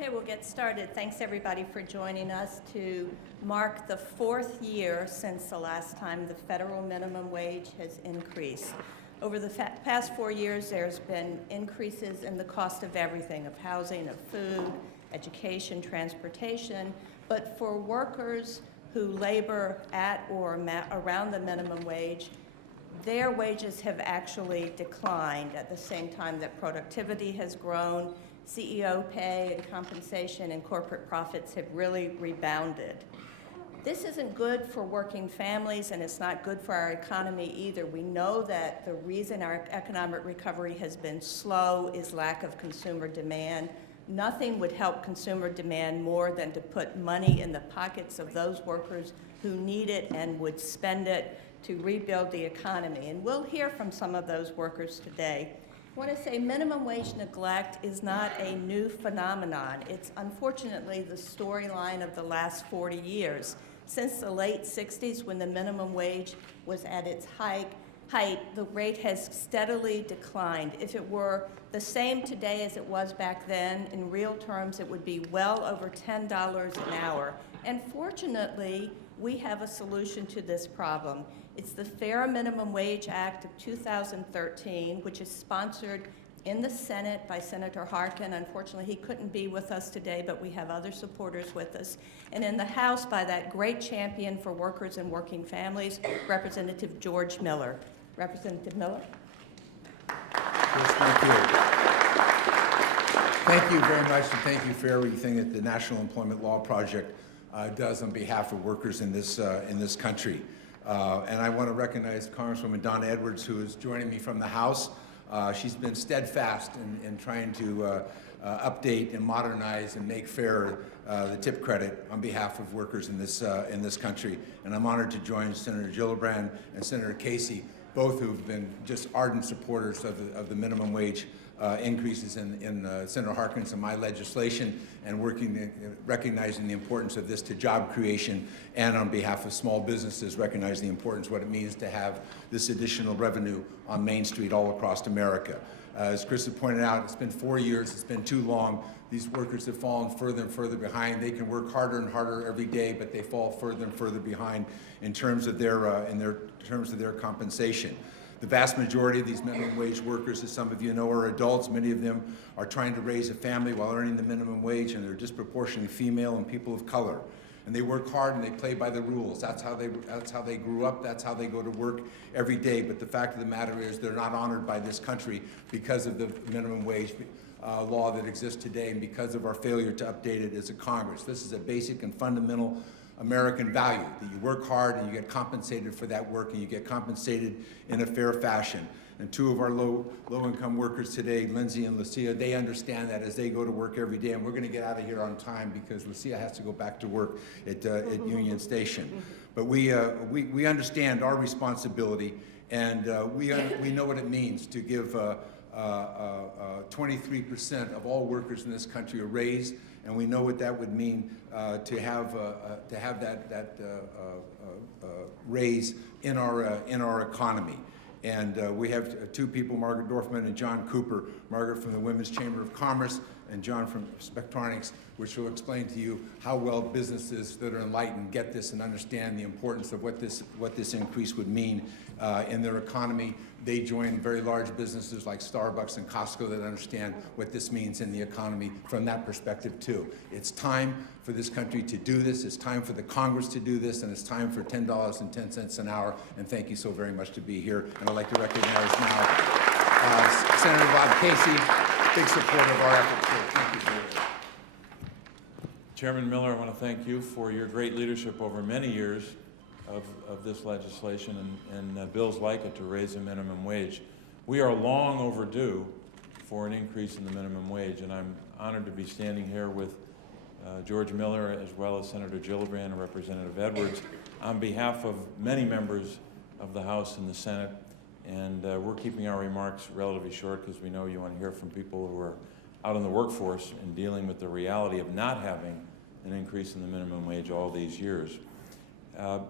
Okay, we'll get started. Thanks everybody for joining us to mark the 4th year since the last time the federal minimum wage has increased. Over the past 4 years, there's been increases in the cost of everything, of housing, of food, education, transportation, but for workers who labor at or around the minimum wage, their wages have actually declined at the same time that productivity has grown. CEO pay and compensation and corporate profits have really rebounded. This isn't good for working families, and it's not good for our economy either. We know that the reason our economic recovery has been slow is lack of consumer demand. Nothing would help consumer demand more than to put money in the pockets of those workers who need it and would spend it to rebuild the economy. And we'll hear from some of those workers today. I want to say minimum wage neglect is not a new phenomenon. It's unfortunately the storyline of the last 40 years. Since the late 60s, when the minimum wage was at its height, the rate has steadily declined. If it were the same today as it was back then, in real terms, it would be well over $10 an hour. And fortunately, we have a solution to this problem. It's the Fair Minimum Wage Act of 2013, which is sponsored in the Senate by Senator Harkin. Unfortunately, he couldn't be with us today, but we have other supporters with us. And in the House by that great champion for workers and working families, Representative George Miller. Representative Miller? Yes, thank you. Thank you very much, and thank you for everything that the National Employment Law Project does on behalf of workers in this country. And I want to recognize Congresswoman Donna Edwards, who is joining me from the House. She's been steadfast in trying to update and modernize and make fair the tip credit on behalf of workers in this country. And I'm honored to join Senator Gillibrand and Senator Casey, both who've been just ardent supporters of the minimum wage increases in Senator Harkin's and my legislation, and recognizing the importance of this to job creation, and on behalf of small businesses, recognizing the importance of what it means to have this additional revenue on Main Street all across America. As Chris had pointed out, it's been 4 years, it's been too long. These workers have fallen further and further behind. They can work harder and harder every day, but they fall further and further behind in terms of their compensation. The vast majority of these minimum wage workers, as some of you know, are adults. Many of them are trying to raise a family while earning the minimum wage, and they're disproportionately female and people of color. And they work hard and they play by the rules. That's how they grew up. That's how they go to work every day. But the fact of the matter is they're not honored by this country because of the minimum wage law that exists today, and because of our failure to update it as a Congress. This is a basic and fundamental American value, that you work hard and you get compensated for that work, and you get compensated in a fair fashion. And two of our low-income workers today, Lindsay and Lucia, they understand that as they go to work every day. And we're going to get out of here on time because Lucia has to go back to work at Union Station. But we understand our responsibility, and we know what it means to give 23% of all workers in this country a raise, and we know what that would mean to have that raise in our economy. And we have two people, Margaret Dorfman and John Cooper, Margaret from the Women's Chamber of Commerce and John from Spectronics, which will explain to you how well businesses that are enlightened get this and understand the importance of what this increase would mean in their economy. They join very large businesses like Starbucks and Costco that understand what this means in the economy from that perspective too. It's time for this country to do this. It's time for the Congress to do this, and it's time for $10.10 an hour. And thank you so very much to be here. And I'd like to recognize now Senator Bob Casey, big supporter of our efforts here. Thank you, sir. Chairman Miller, I want to thank you for your great leadership over many years of this legislation and bills like it to raise the minimum wage. We are long overdue for an increase in the minimum wage, and I'm honored to be standing here with George Miller as well as Senator Gillibrand and Representative Edwards on behalf of many members of the House and the Senate. And we're keeping our remarks relatively short because we know you want to hear from people who are out in the workforce and dealing with the reality of not having an increase in the minimum wage all these years.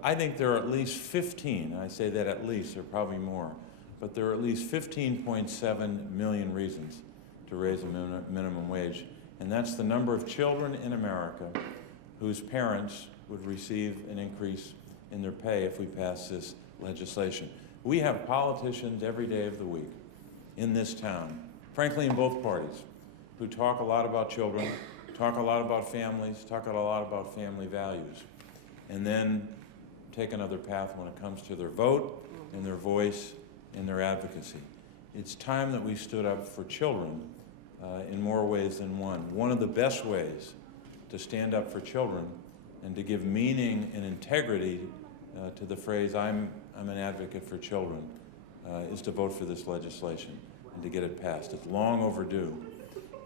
I think there are at least 15, I say that at least, there are probably more, but there are at least 15.7 million reasons to raise a minimum wage. and that's the number of children in America whose parents would receive an increase in their pay if we pass this legislation. We have politicians every day of the week in this town, frankly in both parties, who talk a lot about children, talk a lot about families, talk a lot about family values, and then take another path when it comes to their vote and their voice and their advocacy. It's time that we stood up for children in more ways than one. One of the best ways to stand up for children and to give meaning and integrity to the phrase, I'm an advocate for children, is to vote for this legislation and to get it passed. It's long overdue.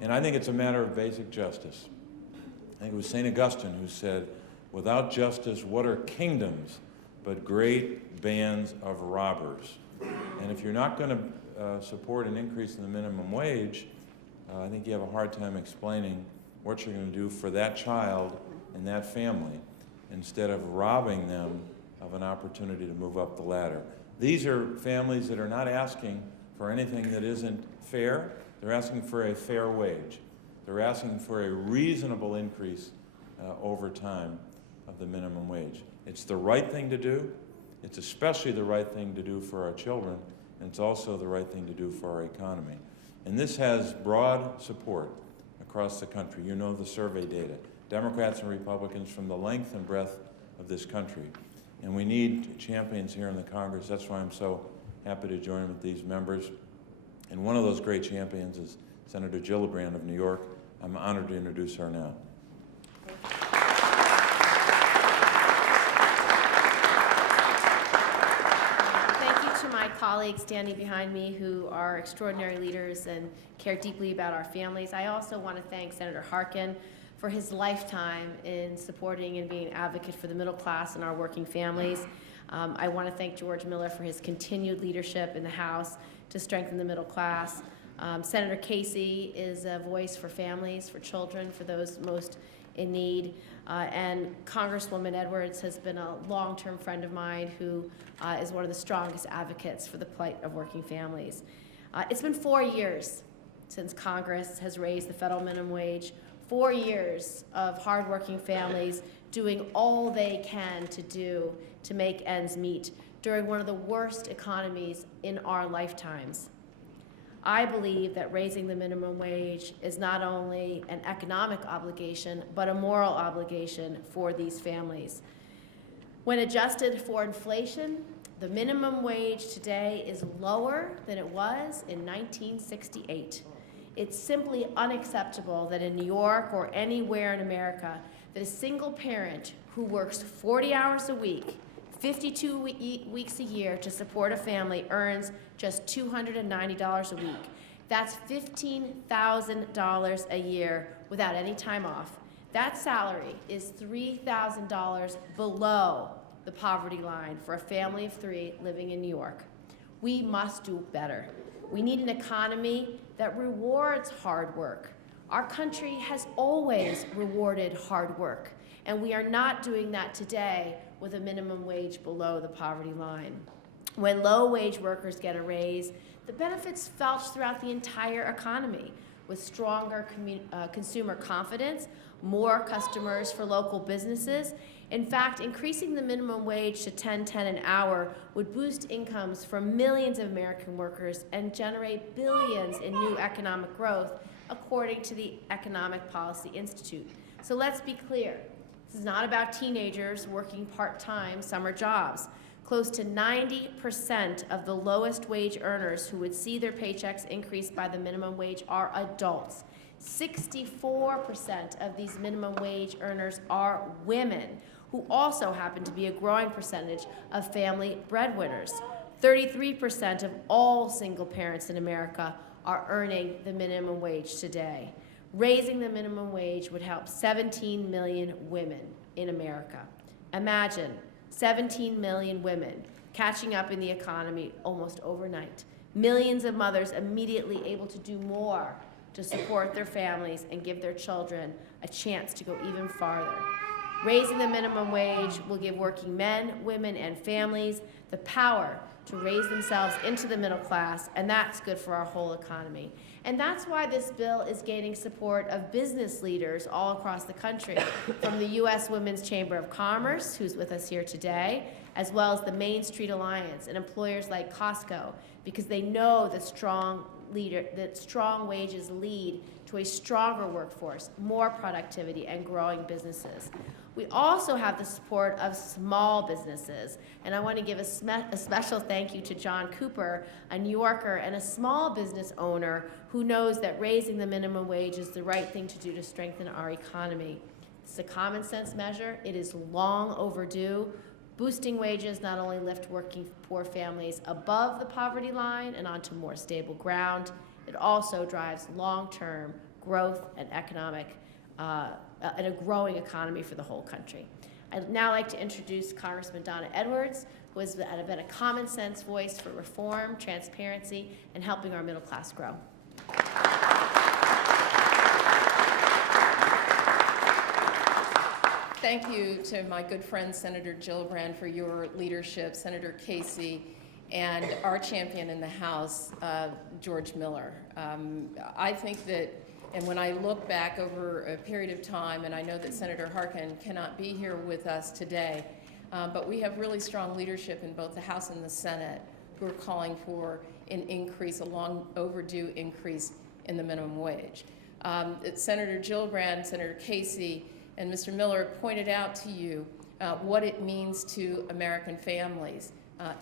And I think it's a matter of basic justice. I think it was St. Augustine who said, without justice, what are kingdoms but great bands of robbers? And if you're not going to support an increase in the minimum wage, I think you have a hard time explaining what you're going to do for that child and that family instead of robbing them of an opportunity to move up the ladder. These are families that are not asking for anything that isn't fair. They're asking for a fair wage. They're asking for a reasonable increase over time of the minimum wage. It's the right thing to do. It's especially the right thing to do for our children, and it's also the right thing to do for our economy. And this has broad support across the country. You know the survey data. Democrats and Republicans from the length and breadth of this country. And we need champions here in the Congress. That's why I'm so happy to join with these members. And one of those great champions is Senator Gillibrand of New York. I'm honored to introduce her now. Thank you to my colleagues standing behind me who are extraordinary leaders and care deeply about our families. I also want to thank Senator Harkin for his lifetime in supporting and being an advocate for the middle class and our working families. I want to thank George Miller for his continued leadership in the House to strengthen the middle class. Senator Casey is a voice for families, for children, for those most in need. And Congresswoman Edwards has been a long-term friend of mine who is one of the strongest advocates for the plight of working families. It's been 4 years since Congress has raised the federal minimum wage. 4 years of hardworking families doing all they can to do to make ends meet during one of the worst economies in our lifetimes. I believe that raising the minimum wage is not only an economic obligation, but a moral obligation for these families. When adjusted for inflation, the minimum wage today is lower than it was in 1968. It's simply unacceptable that in New York or anywhere in America that a single parent who works 40 hours a week, 52 weeks a year to support a family earns just $290 a week. That's $15,000 a year without any time off. That salary is $3,000 below the poverty line for a family of 3 living in New York. We must do better. We need an economy that rewards hard work. Our country has always rewarded hard work, and we are not doing that today with a minimum wage below the poverty line. When low-wage workers get a raise, the benefits felt throughout the entire economy, with stronger consumer confidence, more customers for local businesses. In fact, increasing the minimum wage to $10.10 an hour would boost incomes for millions of American workers and generate billions in new economic growth, according to the Economic Policy Institute. So let's be clear. This is not about teenagers working part-time summer jobs. Close to 90% of the lowest wage earners who would see their paychecks increased by the minimum wage are adults. 64% of these minimum wage earners are women, who also happen to be a growing percentage of family breadwinners. 33% of all single parents in America are earning the minimum wage today. Raising the minimum wage would help 17 million women in America. Imagine 17 million women catching up in the economy almost overnight. Millions of mothers immediately able to do more to support their families and give their children a chance to go even farther. Raising the minimum wage will give working men, women, and families the power to raise themselves into the middle class, and that's good for our whole economy. And that's why this bill is gaining support of business leaders all across the country, from the U.S. Women's Chamber of Commerce, who's with us here today, as well as the Main Street Alliance and employers like Costco, because they know that strong wages lead to a stronger workforce, more productivity, and growing businesses. We also have the support of small businesses, and I want to give a special thank you to John Cooper, a New Yorker and a small business owner who knows that raising the minimum wage is the right thing to do to strengthen our economy. It's a common sense measure. It is long overdue. Boosting wages not only lift working poor families above the poverty line and onto more stable ground, it also drives long-term growth and and a growing economy for the whole country. I'd now like to introduce Congressman Donna Edwards, who has been a common sense voice for reform, transparency, and helping our middle class grow. Thank you to my good friend Senator Gillibrand for your leadership, Senator Casey, and our champion in the House, George Miller. I think that, and when I look back over a period of time, and I know that Senator Harkin cannot be here with us today, but we have really strong leadership in both the House and the Senate who are calling for an increase, a long overdue increase in the minimum wage. Senator Gillibrand, Senator Casey, and Mr. Miller pointed out to you what it means to American families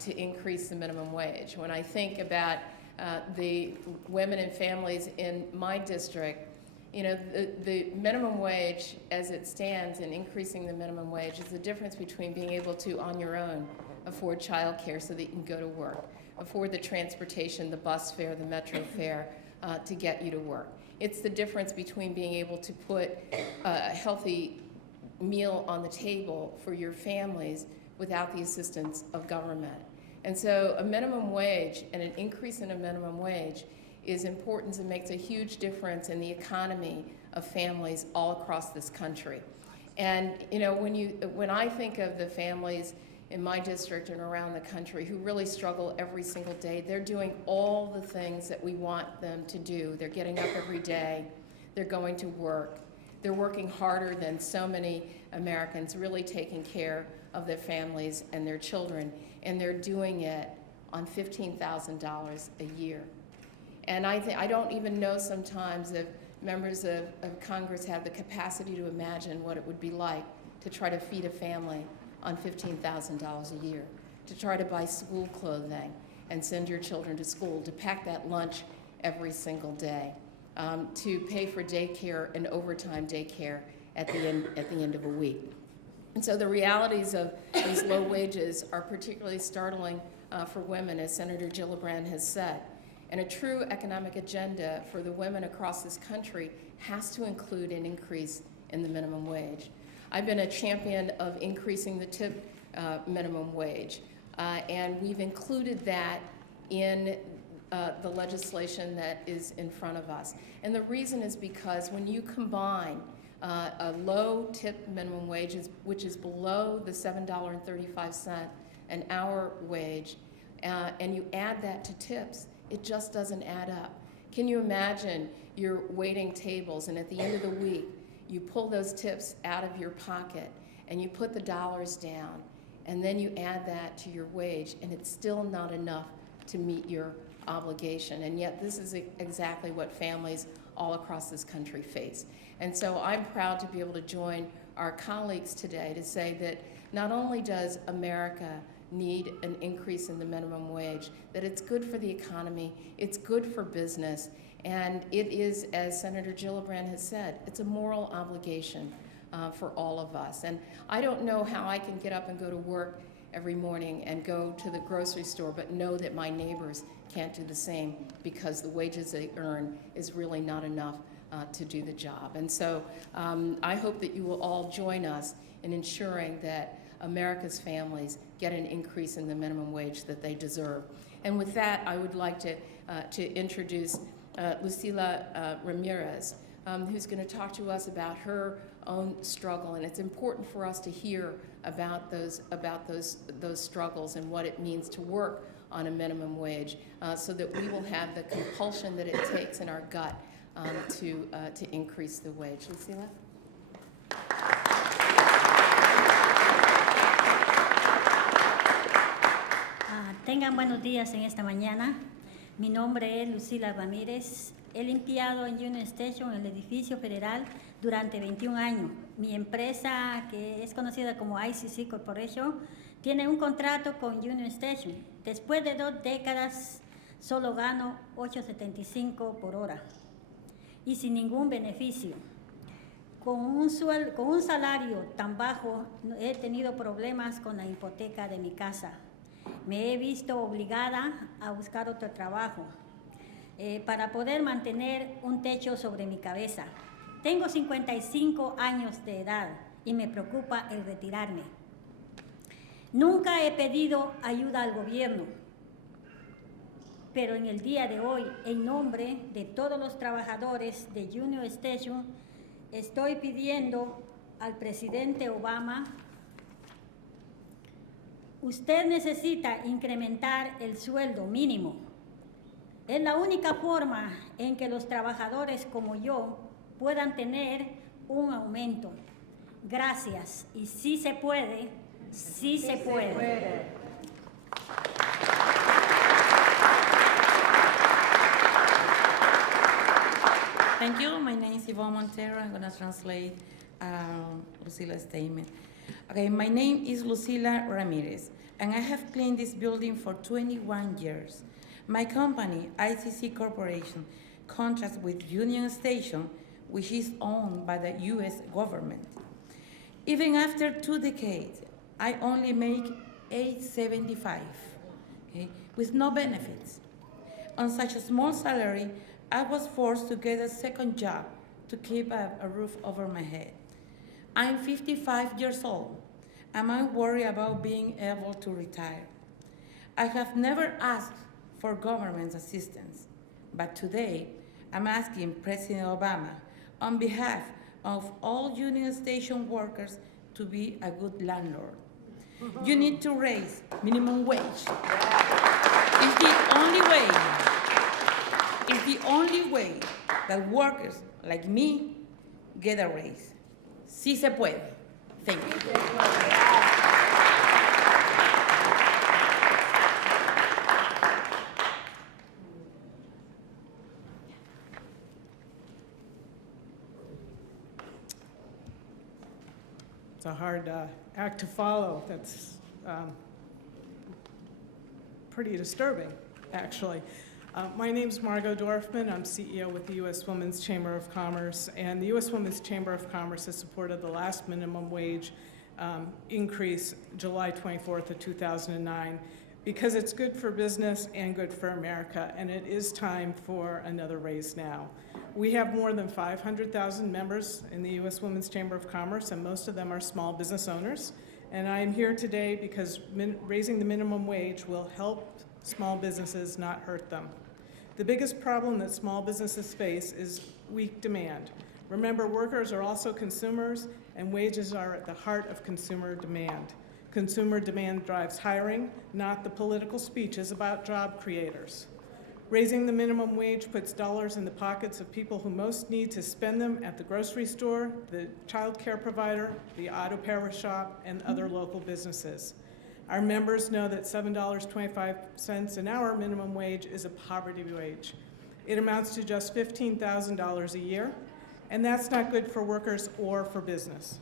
to increase the minimum wage. When I think about the women and families in my district, you know, the minimum wage as it stands and increasing the minimum wage is the difference between being able to, on your own, afford childcare so that you can go to work, afford the transportation, the bus fare, the metro fare to get you to work. It's the difference between being able to put a healthy meal on the table for your families without the assistance of government. And so a minimum wage and an increase in a minimum wage is important and makes a huge difference in the economy of families all across this country. And you know, when I think of the families in my district and around the country who really struggle every single day, they're doing all the things that we want them to do. They're getting up every day, they're going to work, they're working harder than so many Americans, really taking care of their families and their children, and they're doing it on $15,000 a year. And I don't even know sometimes if members of Congress have the capacity to imagine what it would be like to try to feed a family on $15,000 a year, to try to buy school clothing and send your children to school, to pack that lunch every single day, to pay for daycare and overtime daycare at the end of a week. And so the realities of these low wages are particularly startling for women, as Senator Gillibrand has said. And a true economic agenda for the women across this country has to include an increase in the minimum wage. I've been a champion of increasing the tip minimum wage, and we've included that in the legislation that is in front of us. And the reason is because when you combine a low tip minimum wage, which is below the $7.35 an hour wage, and you add that to tips, it just doesn't add up. Can you imagine you're waiting tables, and at the end of the week, you pull those tips out of your pocket and you put the dollars down, and then you add that to your wage, and it's still not enough to meet your obligation. And yet this is exactly what families all across this country face. And so I'm proud to be able to join our colleagues today to say that not only does America need an increase in the minimum wage, that it's good for the economy, it's good for business, and it is, as Senator Gillibrand has said, it's a moral obligation for all of us. And I don't know how I can get up and go to work every morning and go to the grocery store, but know that my neighbors can't do the same because the wages they earn is really not enough to do the job. And so I hope that you will all join us in ensuring that America's families get an increase in the minimum wage that they deserve. And with that, I would like to introduce Lucila Ramirez, who's going to talk to us about her own struggle, and it's important for us to hear about those struggles and what it means to work on a minimum wage, so that we will have the compulsion that it takes in our gut to increase the wage. Lucila? Tengan buenos días en esta mañana. Mi nombre es Lucila Ramírez. He limpiado en Union Station el edificio federal durante 21 años. Mi empresa, que es conocida como ICC Corporation, tiene un contrato con Union Station. Después de 2 décadas, solo gano $8.75 por hora y sin ningún beneficio. Con un salario tan bajo, he tenido problemas con la hipoteca de mi casa. Me he visto obligada a buscar otro trabajo para poder mantener un techo sobre mi cabeza. Tengo 55 años de edad y me preocupa el retirarme. Nunca he pedido ayuda al gobierno, pero en el día de hoy, en nombre de todos los trabajadores de Union Station, estoy pidiendo al presidente Obama: usted necesita incrementar el sueldo mínimo. Es la única forma en que los trabajadores como yo puedan tener un aumento. Gracias. Y sí se puede, sí se puede. Thank you. My name is Yvonne Montero. I'm going to translate Lucila's statement. Okay, my name is Lucila Ramirez, and I have cleaned this building for 21 years. My company, ICC Corporation, contracts with Union Station, which is owned by the U.S. government. Even after 2 decades, I only make $8.75, okay, with no benefits. On such a small salary, I was forced to get a second job to keep a roof over my head. I'm 55 years old, and I'm worried about being able to retire. I have never asked for government assistance, but today I'm asking President Obama, on behalf of all Union Station workers, to be a good landlord. You need to raise minimum wage. It's the only way that workers like me get a raise. Sí se puede. Thank you. It's a hard act to follow. That's pretty disturbing, actually. My name's Margot Dorfman. I'm CEO with the U.S. Women's Chamber of Commerce, and the U.S. Women's Chamber of Commerce has supported the last minimum wage increase July 24th of 2009 because it's good for business and good for America, and it is time for another raise now. We have more than 500,000 members in the U.S. Women's Chamber of Commerce, and most of them are small business owners. And I am here today because raising the minimum wage will help small businesses, not hurt them. The biggest problem that small businesses face is weak demand. Remember, workers are also consumers, and wages are at the heart of consumer demand. Consumer demand drives hiring, not the political speeches about job creators. Raising the minimum wage puts dollars in the pockets of people who most need to spend them at the grocery store, the child care provider, the auto repair shop, and other local businesses. Our members know that $7.25 an hour minimum wage is a poverty wage. It amounts to just $15,000 a year, and that's not good for workers or for business.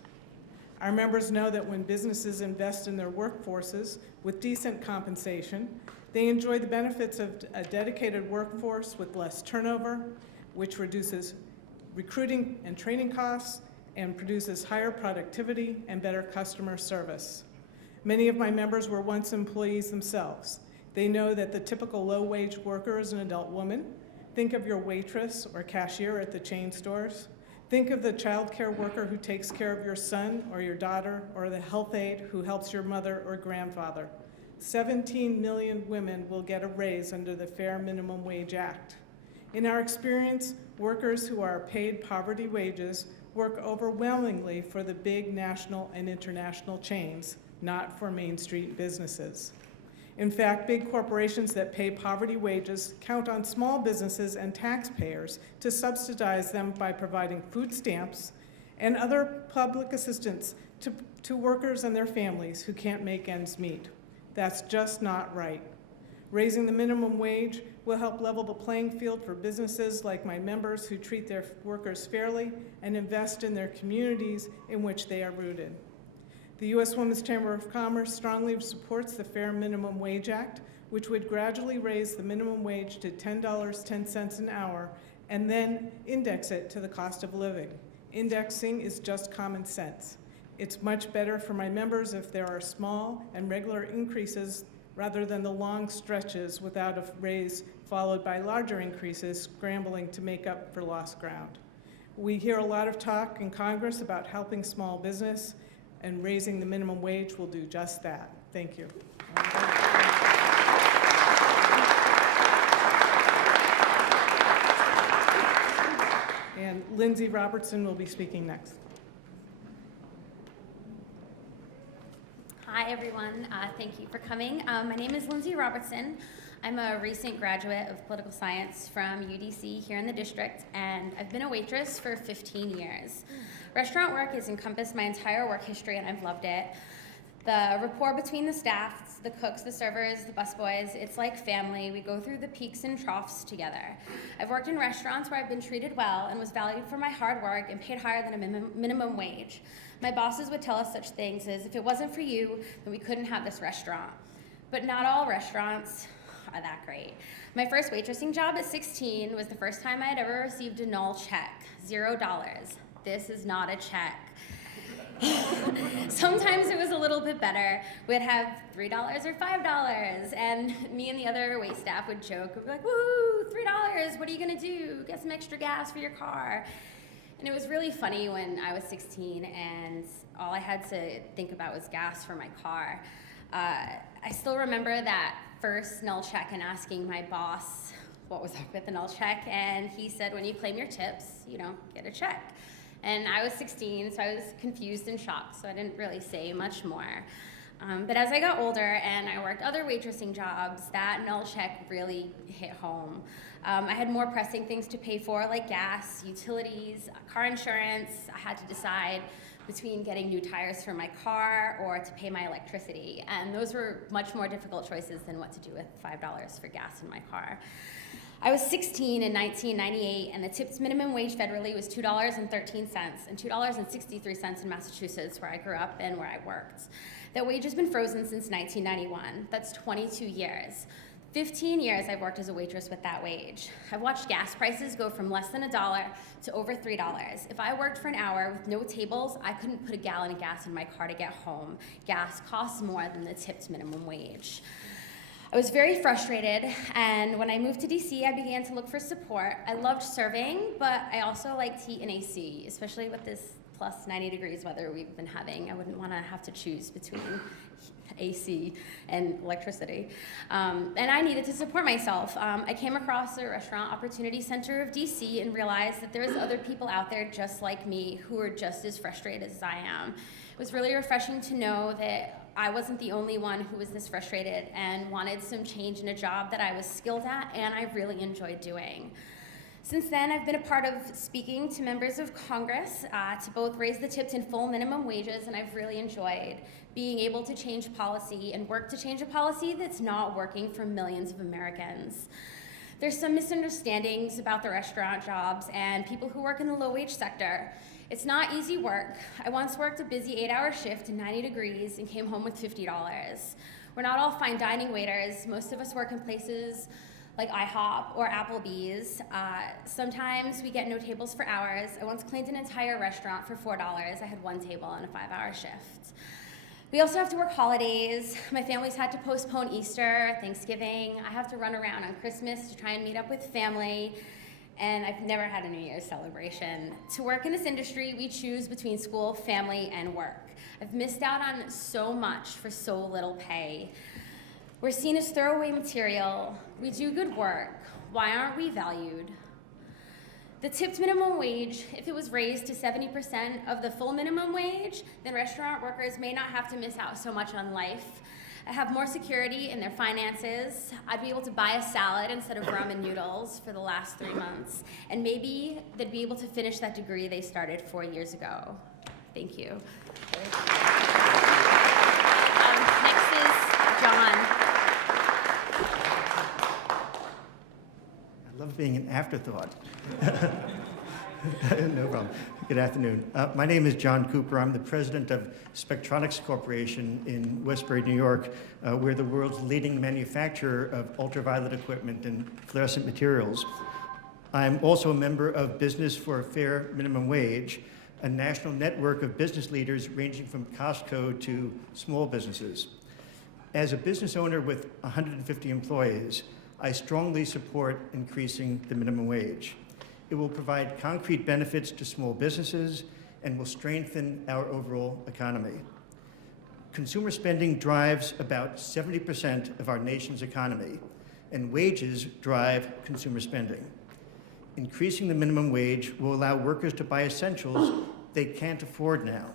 Our members know that when businesses invest in their workforces with decent compensation, they enjoy the benefits of a dedicated workforce with less turnover, which reduces recruiting and training costs and produces higher productivity and better customer service. Many of my members were once employees themselves. They know that the typical low-wage worker is an adult woman. Think of your waitress or cashier at the chain stores. Think of the child care worker who takes care of your son or your daughter, or the health aide who helps your mother or grandfather. 17 million women will get a raise under the Fair Minimum Wage Act. In our experience, workers who are paid poverty wages work overwhelmingly for the big national and international chains, not for Main Street businesses. In fact, big corporations that pay poverty wages count on small businesses and taxpayers to subsidize them by providing food stamps and other public assistance to workers and their families who can't make ends meet. That's just not right. Raising the minimum wage will help level the playing field for businesses like my members who treat their workers fairly and invest in their communities in which they are rooted. The U.S. Women's Chamber of Commerce strongly supports the Fair Minimum Wage Act, which would gradually raise the minimum wage to $10.10 an hour and then index it to the cost of living. Indexing is just common sense. It's much better for my members if there are small and regular increases rather than the long stretches without a raise followed by larger increases scrambling to make up for lost ground. We hear a lot of talk in Congress about helping small business, and raising the minimum wage will do just that. Thank you. And Lindsay Robertson will be speaking next. Hi, everyone. Thank you for coming. My name is Lindsay Robertson. I'm a recent graduate of political science from UDC here in the district, and I've been a waitress for 15 years. Restaurant work has encompassed my entire work history, and I've loved it. The rapport between the staff, the cooks, the servers, the busboys, it's like family. We go through the peaks and troughs together. I've worked in restaurants where I've been treated well and was valued for my hard work and paid higher than a minimum wage. My bosses would tell us such things as, if it wasn't for you, then we couldn't have this restaurant. But not all restaurants are that great. My first waitressing job at 16 was the first time I had ever received a null check, $0. This is not a check. Sometimes it was a little bit better. We'd have $3 or $5, and me and the other wait staff would joke. We'd be like, woo, $3, what are you gonna do? Get some extra gas for your car. And it was really funny when I was 16 and all I had to think about was gas for my car. I still remember that first null check and asking my boss what was up with the null check, and he said, when you claim your tips, you don't get a check. And I was 16, so I was confused and shocked, so I didn't really say much more. But as I got older and I worked other waitressing jobs, that null check really hit home. I had more pressing things to pay for, like gas, utilities, car insurance. I had to decide between getting new tires for my car or to pay my electricity. And those were much more difficult choices than what to do with $5 for gas in my car. I was 16 in 1998, and the tipped minimum wage federally was $2.13 and $2.63 in Massachusetts, where I grew up and where I worked. That wage has been frozen since 1991. That's 22 years. 15 years I've worked as a waitress with that wage. I've watched gas prices go from less than $1 to over $3. If I worked for an hour with no tables, I couldn't put a gallon of gas in my car to get home. Gas costs more than the tipped minimum wage. I was very frustrated, and when I moved to DC, I began to look for support. I loved serving, but I also liked heat and AC, especially with this plus 90 degrees weather we've been having. I wouldn't want to have to choose between AC and electricity. And I needed to support myself. I came across the Restaurant Opportunity Center of DC and realized that there's other people out there just like me who are just as frustrated as I am. It was really refreshing to know that I wasn't the only one who was this frustrated and wanted some change in a job that I was skilled at and I really enjoyed doing. Since then, I've been a part of speaking to members of Congress to both raise the tipped and full minimum wages, and I've really enjoyed being able to change policy and work to change a policy that's not working for millions of Americans. There's some misunderstandings about the restaurant jobs and people who work in the low-wage sector. It's not easy work. I once worked a busy 8-hour shift in 90 degrees and came home with $50. We're not all fine dining waiters. Most of us work in places like IHOP or Applebee's. Sometimes we get no tables for hours. I once cleaned an entire restaurant for $4. I had one table on a 5-hour shift. We also have to work holidays. My family's had to postpone Easter, Thanksgiving. I have to run around on Christmas to try and meet up with family. And I've never had a New Year's celebration. To work in this industry, we choose between school, family, and work. I've missed out on so much for so little pay. We're seen as throwaway material. We do good work. Why aren't we valued? The tipped minimum wage, if it was raised to 70% of the full minimum wage, then restaurant workers may not have to miss out so much on life. I have more security in their finances. I'd be able to buy a salad instead of ramen noodles for the last 3 months. And maybe they'd be able to finish that degree they started 4 years ago. Thank you. Next is John. I love being an afterthought. No problem. Good afternoon. My name is John Cooper. I'm the president of Spectronics Corporation in Westbury, New York. We're the world's leading manufacturer of ultraviolet equipment and fluorescent materials. I'm also a member of Business for a Fair Minimum Wage, a national network of business leaders ranging from Costco to small businesses. As a business owner with 150 employees, I strongly support increasing the minimum wage. It will provide concrete benefits to small businesses and will strengthen our overall economy. Consumer spending drives about 70% of our nation's economy, and wages drive consumer spending. Increasing the minimum wage will allow workers to buy essentials they can't afford now,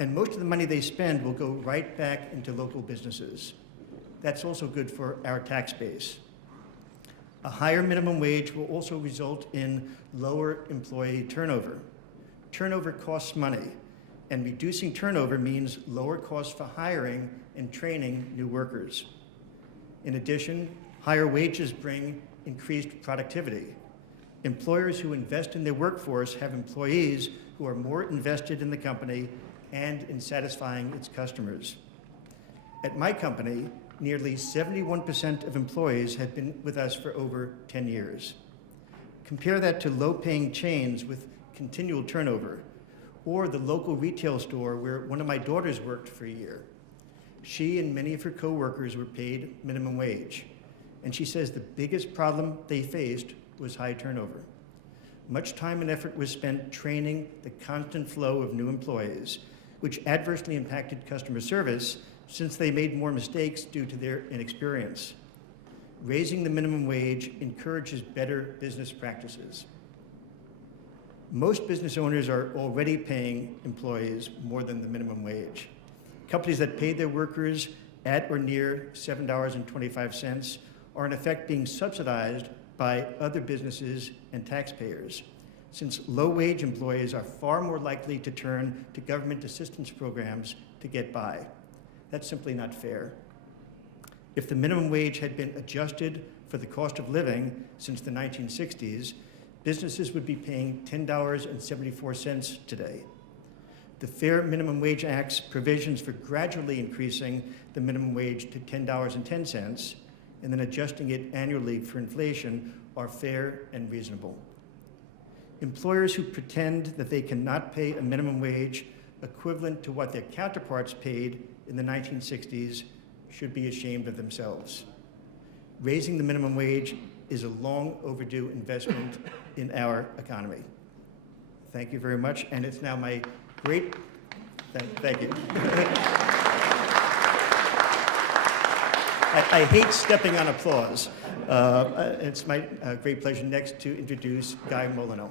and most of the money they spend will go right back into local businesses. That's also good for our tax base. A higher minimum wage will also result in lower employee turnover. Turnover costs money, and reducing turnover means lower costs for hiring and training new workers. In addition, higher wages bring increased productivity. Employers who invest in their workforce have employees who are more invested in the company and in satisfying its customers. At my company, nearly 71% of employees have been with us for over 10 years. Compare that to low-paying chains with continual turnover, or the local retail store where one of my daughters worked for a year. She and many of her coworkers were paid minimum wage, and she says the biggest problem they faced was high turnover. Much time and effort was spent training the constant flow of new employees, which adversely impacted customer service since they made more mistakes due to their inexperience. Raising the minimum wage encourages better business practices. Most business owners are already paying employees more than the minimum wage. Companies that pay their workers at or near $7.25 are in effect being subsidized by other businesses and taxpayers, since low-wage employees are far more likely to turn to government assistance programs to get by. That's simply not fair. If the minimum wage had been adjusted for the cost of living since the 1960s, businesses would be paying $10.74 today. The Fair Minimum Wage Act's provisions for gradually increasing the minimum wage to $10.10 and then adjusting it annually for inflation are fair and reasonable. Employers who pretend that they cannot pay a minimum wage equivalent to what their counterparts paid in the 1960s should be ashamed of themselves. Raising the minimum wage is a long overdue investment in our economy. Thank you very much, and it's now my great, thank you. I hate stepping on applause. It's my great pleasure next to introduce Guy Molyneux.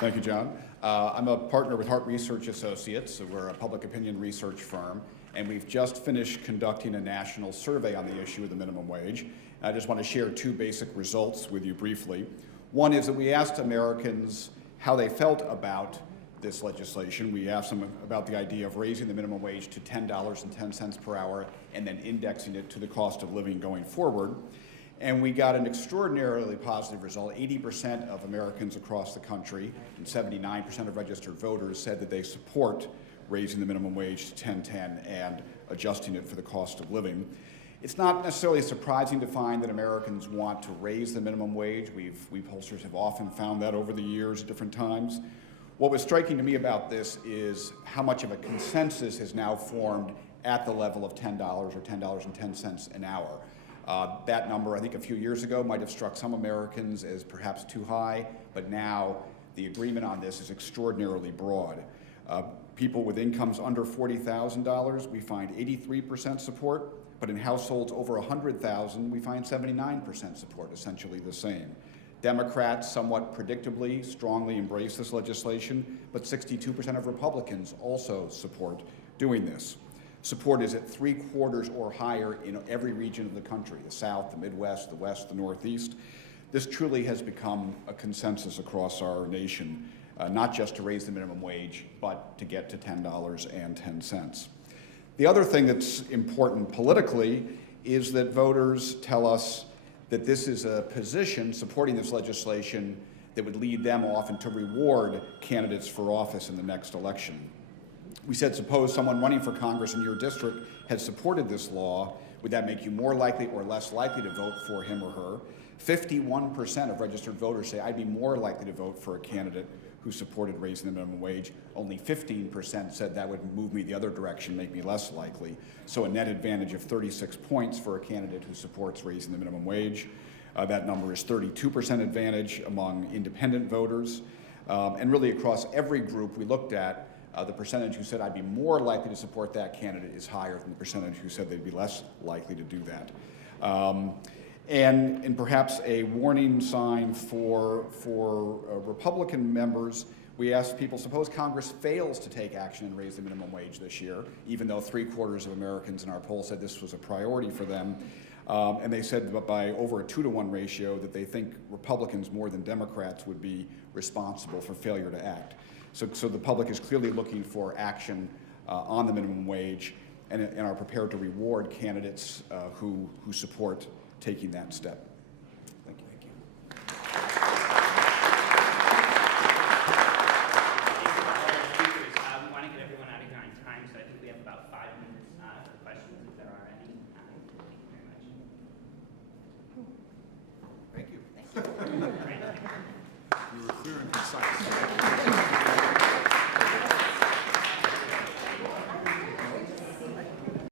Thank you, John. I'm a partner with Hart Research Associates. We're a public opinion research firm, and we've just finished conducting a national survey on the issue of the minimum wage. I just want to share two basic results with you briefly. One is that we asked Americans how they felt about this legislation. We asked them about the idea of raising the minimum wage to $10.10 per hour and then indexing it to the cost of living going forward. And we got an extraordinarily positive result. 80% of Americans across the country and 79% of registered voters said that they support raising the minimum wage to $10.10 and adjusting it for the cost of living. It's not necessarily surprising to find that Americans want to raise the minimum wage. We pollsters have often found that over the years at different times. What was striking to me about this is how much of a consensus has now formed at the level of $10 or $10.10 an hour. That number, I think a few years ago, might have struck some Americans as perhaps too high, but now the agreement on this is extraordinarily broad. People with incomes under $40,000, we find 83% support. But in households over 100,000, we find 79% support, essentially the same. Democrats, somewhat predictably, strongly embrace this legislation, but 62% of Republicans also support doing this. Support is at 3/4 or higher in every region of the country, the South, the Midwest, the West, the Northeast. This truly has become a consensus across our nation, not just to raise the minimum wage, but to get to $10.10. The other thing that's important politically is that voters tell us that this is a position, supporting this legislation, that would lead them often to reward candidates for office in the next election. We said, suppose someone running for Congress in your district had supported this law, would that make you more likely or less likely to vote for him or her? 51% of registered voters say, I'd be more likely to vote for a candidate who supported raising the minimum wage. Only 15% said that would move me the other direction, make me less likely. So a net advantage of 36 points for a candidate who supports raising the minimum wage. That number is 32% advantage among independent voters. And really across every group we looked at, the percentage who said I'd be more likely to support that candidate is higher than the percentage who said they'd be less likely to do that. And perhaps a warning sign for Republican members, we asked people, suppose Congress fails to take action and raise the minimum wage this year, even though 3/4 of Americans in our poll said this was a priority for them. And they said by over a 2-to-1 ratio that they think Republicans more than Democrats would be responsible for failure to act. So the public is clearly looking for action on the minimum wage and are prepared to reward candidates who support taking that step.